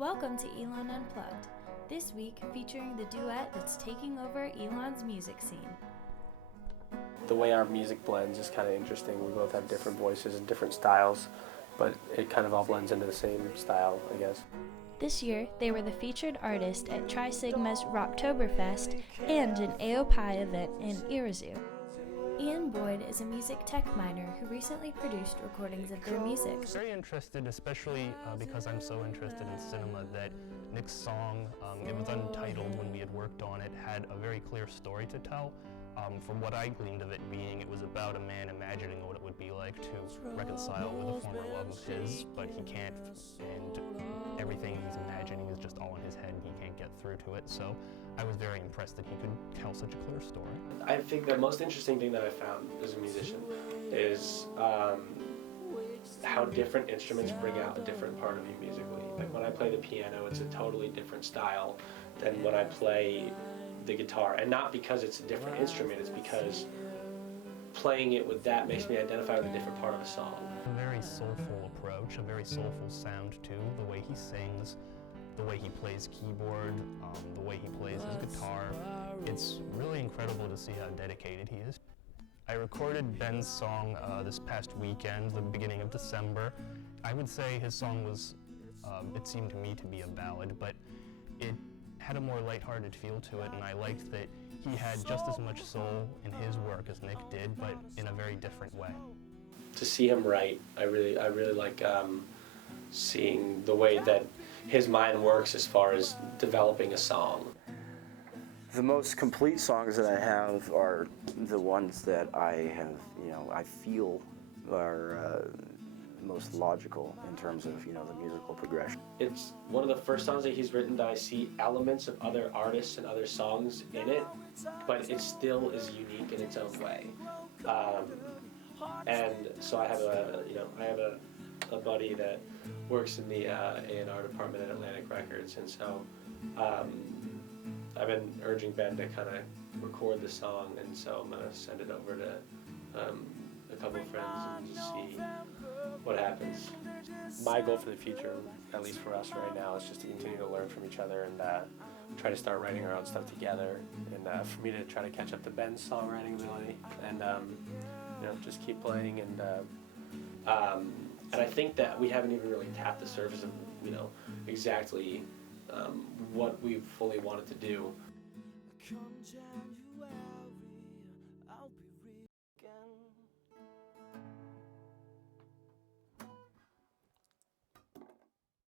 Welcome to Elon Unplugged, this week featuring the duet that's taking over Elon's music scene. The way our music blends is kind of interesting. We both have different voices and different styles, but it kind of all blends into the same style, I guess. This year, they were the featured artist at Tri Sigma's Rocktoberfest and an AOPI event in Irazu. Ian Boyd is a music tech minor who recently produced recordings of their music. I'm very interested, especially because I'm so interested in cinema, that Nick's song, it was untitled when we had worked on it, had a very clear story to tell. From what I gleaned of it being, it was about a man imagining what it would be like to reconcile with a former love of his, but he can't, and everything he's imagining is just all in his head and he can't get through to it. So I was very impressed that he could tell such a clear story. I think the most interesting thing that I found as a musician is how different instruments bring out a different part of you musically. Like when I play the piano, it's a totally different style than when I play the guitar, and not because it's a different instrument, it's because playing it with that makes me identify with a different part of a song. A very soulful approach, a very soulful sound too, the way he sings, the way he plays keyboard, the way he plays his guitar. It's really incredible to see how dedicated he is. I recorded Ben's song this past weekend, the beginning of December. I would say his song was, it seemed to me to be a ballad, but it had a more lighthearted feel to it, and I liked that he had just as much soul in his work as Nick did, but in a very different way. To see him write, I really like seeing the way that his mind works as far as developing a song. The most complete songs that I have are the ones that I have, I feel are most logical in terms of, the musical progression. It's one of the first songs that he's written that I see elements of other artists and other songs in it, but it still is unique in its own way. And so I have a buddy that works in the A&R department at Atlantic Records, and so I've been urging Ben to kind of record the song, and so I'm gonna send it over to a couple of friends and just see what happens. My goal for the future, at least for us right now, is just to continue to learn from each other and try to start writing our own stuff together, and for me to try to catch up to Ben's songwriting ability, and just keep playing, and I think that we haven't even really tapped the surface of exactly what we fully wanted to do.